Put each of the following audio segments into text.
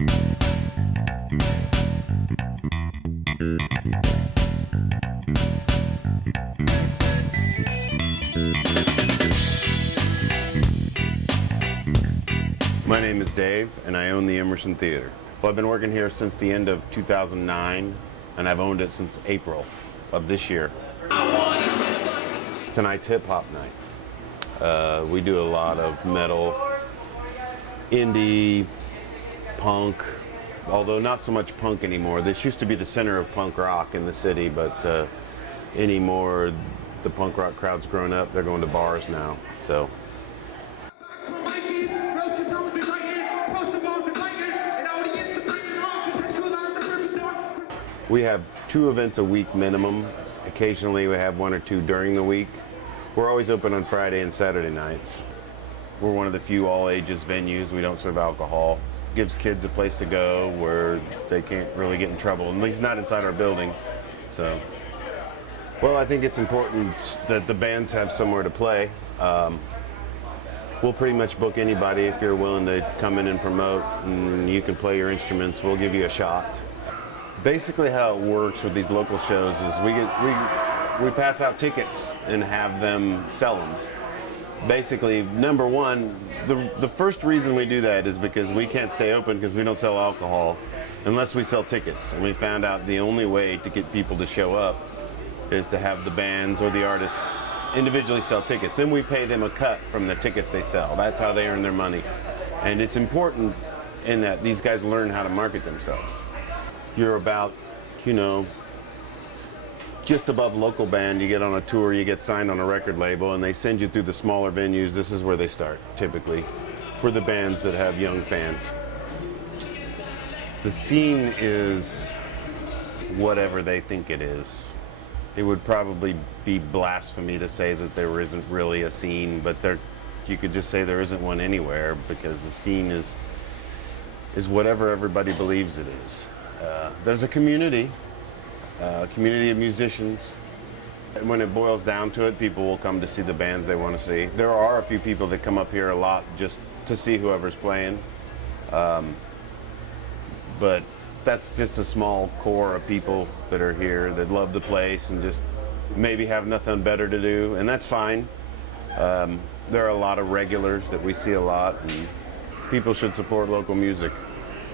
My name is Dave, and I own the Emerson Theater. Well, I've been working here since the end of 2009, and I've owned it since April of this year. Tonight's hip-hop night. We do a lot of metal, indie, punk, although not so much punk anymore. This used to be the center of punk rock in the city, but anymore, the punk rock crowd's grown up. They're going to bars now, so. We have 2 events a week minimum. Occasionally we have 1 or 2 during the week. We're always open on Friday and Saturday nights. We're one of the few all-ages venues. We don't serve alcohol. Gives kids a place to go where they can't really get in trouble, at least not inside our building. So, well, I think it's important that the bands have somewhere to play. We'll pretty much book anybody if you're willing to come in and promote, and you can play your instruments. We'll give you a shot. Basically how it works with these local shows is we pass out tickets and have them sell them. Basically, number one, the first reason we do that is because we can't stay open because we don't sell alcohol unless we sell tickets. And we found out the only way to get people to show up is to have the bands or the artists individually sell tickets. Then we pay them a cut from the tickets they sell. That's how they earn their money. And it's important in that these guys learn how to market themselves. You're about, just above local band, you get on a tour, you get signed on a record label, and they send you through the smaller venues. This is where they start, typically, for the bands that have young fans. The scene is whatever they think it is. It would probably be blasphemy to say that there isn't really a scene, but you could just say there isn't one anywhere, because the scene is whatever everybody believes it is. There's a community of musicians. And when it boils down to it, people will come to see the bands they want to see. There are a few people that come up here a lot just to see whoever's playing. But that's just a small core of people that are here that love the place and just maybe have nothing better to do, and that's fine. There are a lot of regulars that we see a lot, and people should support local music.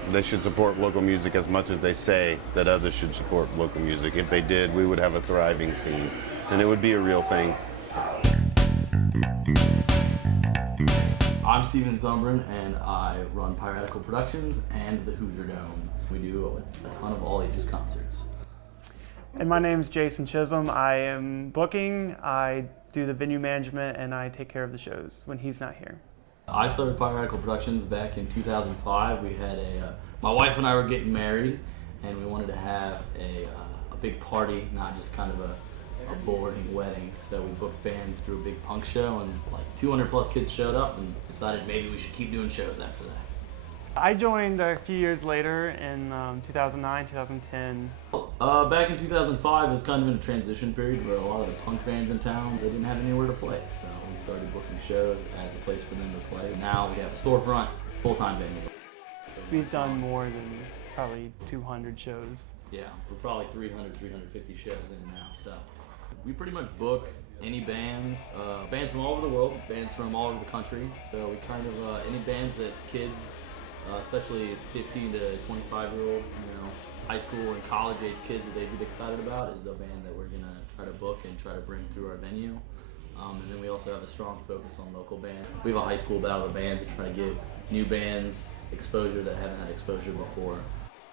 They should support local music as much as they say that others should support local music. If they did, we would have a thriving scene, and it would be a real thing. I'm Steven Zumbrin, and I run Piratical Productions and the Hoosier Dome. We do a ton of all-ages concerts. And my name's Jason Chisholm. I am booking, I do the venue management, and I take care of the shows when he's not here. I started Piratical Productions back in 2005. We had my wife and I were getting married, and we wanted to have a big party, not just kind of a boring wedding. So we booked bands through a big punk show, and like 200 plus kids showed up and decided maybe we should keep doing shows after that. I joined a few years later in 2009, 2010. Back in 2005, it was kind of in a transition period where a lot of the punk bands in town, they didn't have anywhere to play. So we started booking shows as a place for them to play. Now we have a storefront, full-time venue. We've done more than probably 200 shows. Yeah, we're probably 300, 350 shows in now. So we pretty much book any bands, bands from all over the world, bands from all over the country. So we kind of, any bands that kids, especially 15 to 25-year-olds, high school and college age kids that they'd get excited about is a band that we're gonna try to book and try to bring through our venue. And then we also have a strong focus on local bands. We have a high school battle of the bands to try to give new bands exposure that haven't had exposure before.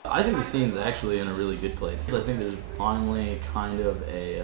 I think the scene's actually in a really good place. I think there's finally kind of a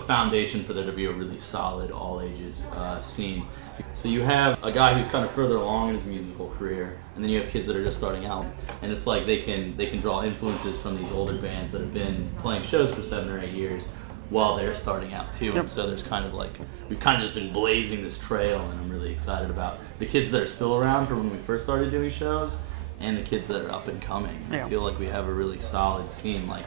foundation for there to be a really solid all ages scene. So you have a guy who's kind of further along in his musical career, and then you have kids that are just starting out, and it's like they can draw influences from these older bands that have been playing shows for 7 or 8 years while they're starting out too. Yep. And so there's kind of like, we've kind of just been blazing this trail, and I'm really excited about the kids that are still around from when we first started doing shows and the kids that are up and coming. Yeah. I feel like we have a really solid scene. Like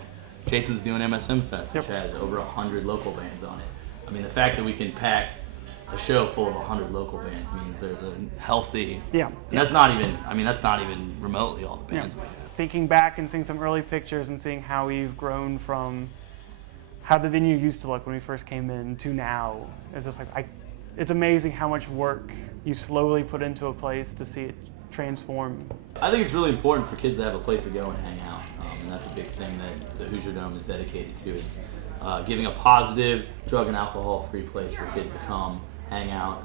Jason's doing MSM Fest, which has over 100 local bands on it. I mean, the fact that we can pack a show full of 100 local bands means there's a healthy. Yeah. And that's not even. I mean, that's not even remotely all the bands we have. Thinking back and seeing some early pictures and seeing how we've grown from how the venue used to look when we first came in to now, it's just like it's amazing how much work you slowly put into a place to see it transform. I think it's really important for kids to have a place to go and hang out, and that's a big thing that the Hoosier Dome is dedicated to, is giving a positive, drug and alcohol-free place for kids to come, hang out,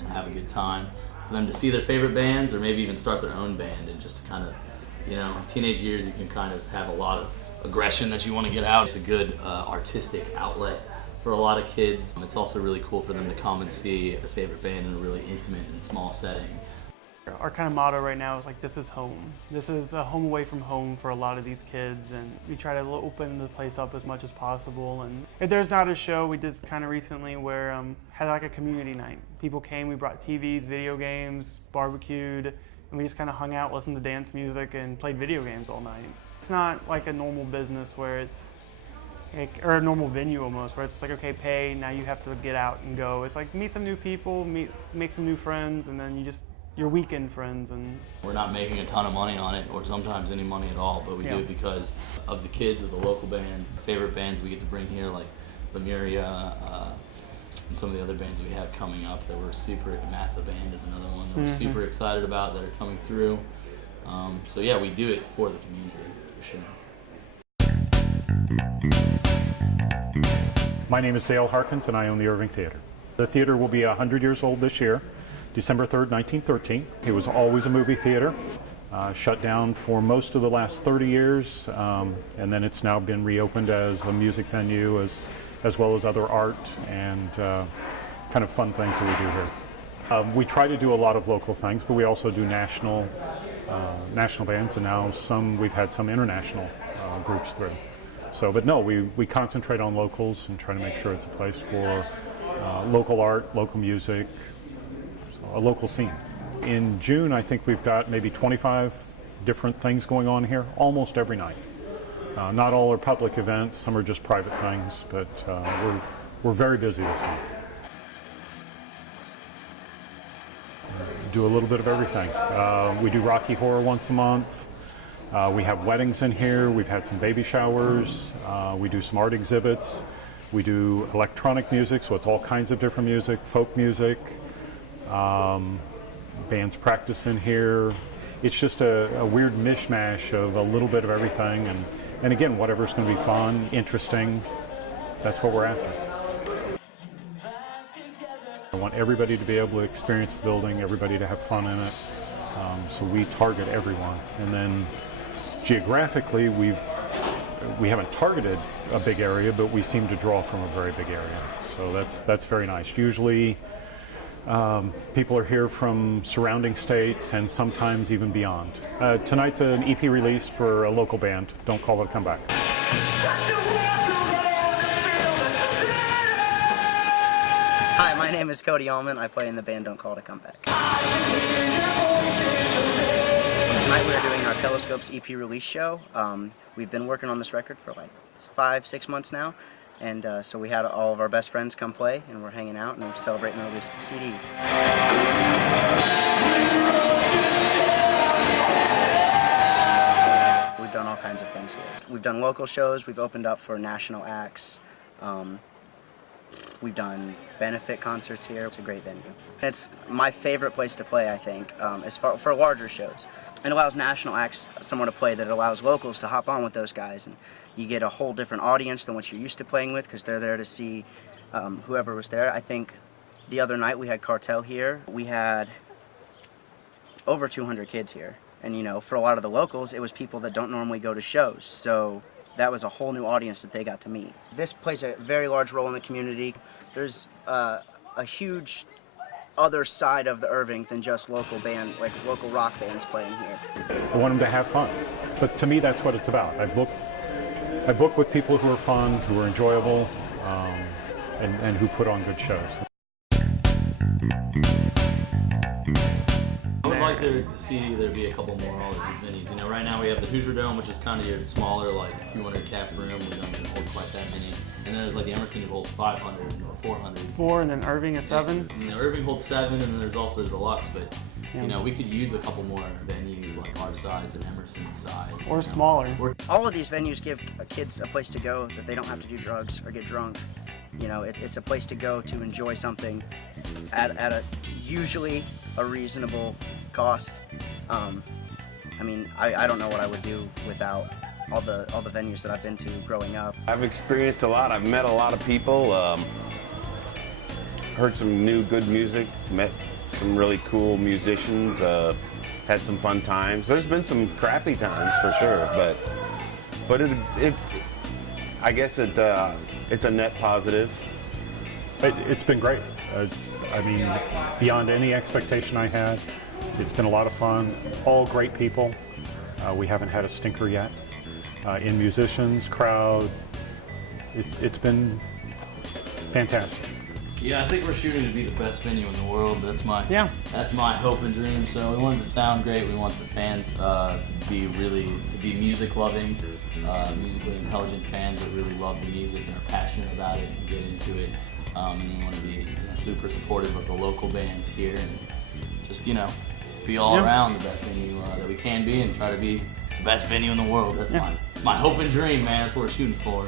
and have a good time. For them to see their favorite bands, or maybe even start their own band, and just to kind of, you know, teenage years, you can kind of have a lot of aggression that you want to get out. It's a good artistic outlet for a lot of kids. It's also really cool for them to come and see their favorite band in a really intimate and small setting. Our kind of motto right now is like, this is home. This is a home away from home for a lot of these kids, and we try to open the place up as much as possible. And if there's not a show, we did kind of recently where had like a community night. People came, we brought TVs, video games, barbecued, and we just kind of hung out, listened to dance music, and played video games all night. It's not like a normal business where it's like, or a normal venue almost, where it's like, okay, pay, now you have to get out and go. It's like, meet some new people, make some new friends, and then your weekend friends. And we're not making a ton of money on it, or sometimes any money at all, but we do it because of the kids, of the local bands, the favorite bands we get to bring here, like Lemuria, and some of the other bands we have coming up that we're super. Matha Band is another one that we're super excited about that are coming through. So yeah, we do it for the community, for sure. My name is Dale Harkins, and I own the Irving Theater. The theater will be 100 years old this year, December 3rd, 1913. It was always a movie theater, shut down for most of the last 30 years, and then it's now been reopened as a music venue, as well as other art and kind of fun things that we do here. We try to do a lot of local things, but we also do national bands, and now we've had some international groups through. So, but no, we concentrate on locals and try to make sure it's a place for local art, local music, a local scene. In June, I think we've got maybe 25 different things going on here, almost every night. Not all are public events, some are just private things, but we're very busy this month. Do a little bit of everything. We do Rocky Horror once a month. We have weddings in here. We've had some baby showers. We do some art exhibits. We do electronic music, so it's all kinds of different music, folk music. Bands practice in here. It's just a weird mishmash of a little bit of everything, and again, whatever's going to be fun, interesting, that's what we're after. I want everybody to be able to experience the building, everybody to have fun in it, so we target everyone. And then geographically, we haven't targeted a big area, but we seem to draw from a very big area, so that's very nice. Usually people are here from surrounding states and sometimes even beyond. Tonight's an EP release for a local band. Don't call it a comeback. Hi, my name is Cody Allman. I play in the band Don't Call It a Comeback. Tonight we are doing our Telescopes EP release show. We've been working on this record for like 5-6 months now. And so we had all of our best friends come play, and we're hanging out and we're celebrating the release of the CD. We've done all kinds of things here. We've done local shows, we've opened up for national acts, we've done benefit concerts here. It's a great venue. It's my favorite place to play, I think, as far for larger shows. It allows national acts somewhere to play that allows locals to hop on with those guys. And you get a whole different audience than what you're used to playing with, because they're there to see whoever was there. I think the other night we had Cartel here. We had over 200 kids here. And, you know, for a lot of the locals, it was people that don't normally go to shows. So that was a whole new audience that they got to meet. This plays a very large role in the community. There's a huge other side of the Irving than just local local rock bands playing here. I want them to have fun, but to me that's what it's about. I book with people who are fun, who are enjoyable, and who put on good shows. I would like there to see there be a couple more all of these venues. You know, right now we have the Hoosier Dome, which is kind of your smaller, like 200 cap room. We don't even hold quite that many. And then there's like the Emerson that holds 500 or 400. 4, and then Irving is 7. You know, Irving holds 7, and then there's also the Deluxe. But you know, we could use a couple more venues like our size and Emerson's size. Or smaller. All of these venues give kids a place to go that they don't have to do drugs or get drunk. You know, it's a place to go to enjoy something at a usually a reasonable cost. I mean, I don't know what I would do without all the venues that I've been to growing up. I've experienced a lot. I've met a lot of people, heard some new good music, met some really cool musicians, had some fun times. There's been some crappy times for sure, but it I guess it's a net positive. It's been great. I mean, beyond any expectation I had. It's been a lot of fun. All great people. We haven't had a stinker yet. In musicians, crowd, it's been fantastic. Yeah, I think we're shooting to be the best venue in the world. That's my hope and dream. So we want it to sound great. We want the fans to be music loving, musically intelligent fans that really love the music and are passionate about it and get into it. And we want to be super supportive of the local bands here and just be all around the best venue that we can be and try to be the best venue in the world. That's my hope and dream, man. That's what we're shooting for.